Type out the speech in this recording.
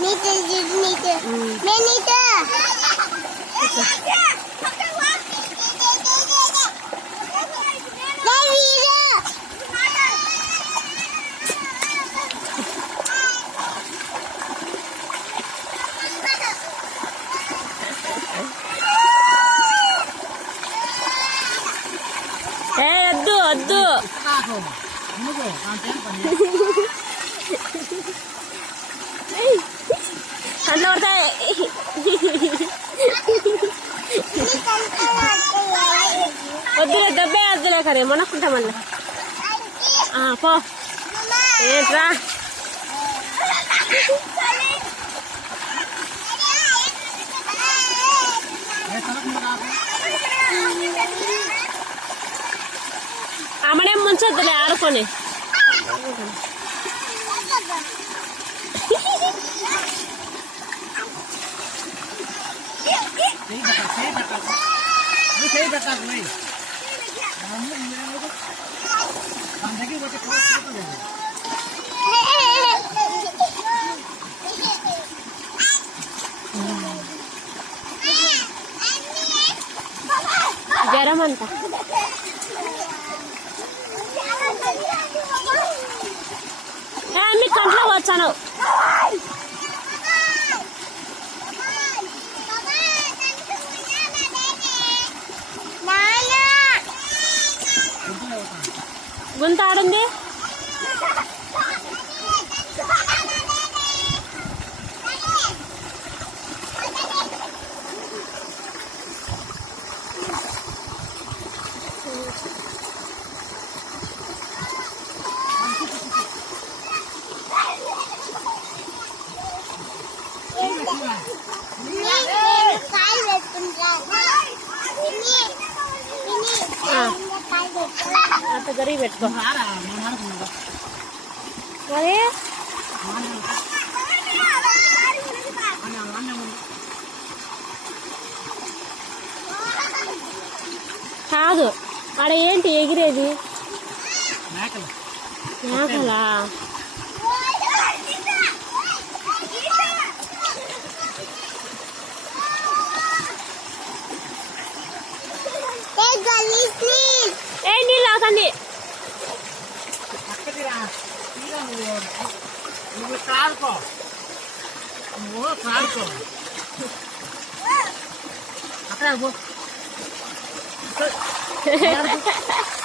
नीचे नीचे मैं नीचे వద్దు వద్దు కంట్లో పడతాయి వద్దులే దెబ్బే వద్దులే కరే మనకుంటా మళ్ళీ పో ఏంట్రా ఆమెడేం ముంచొద్దులే ఆడుకొని జ్వరం అంతా మీ కంట్లో వచ్చాను గుంత ఆడుంది అంత జరిగి పెట్టుకో మరి కాదు ఆడ ఏంటి ఎగిరేది మేకలా ఏ నీళ్ళు అవుతుంది అక్కడ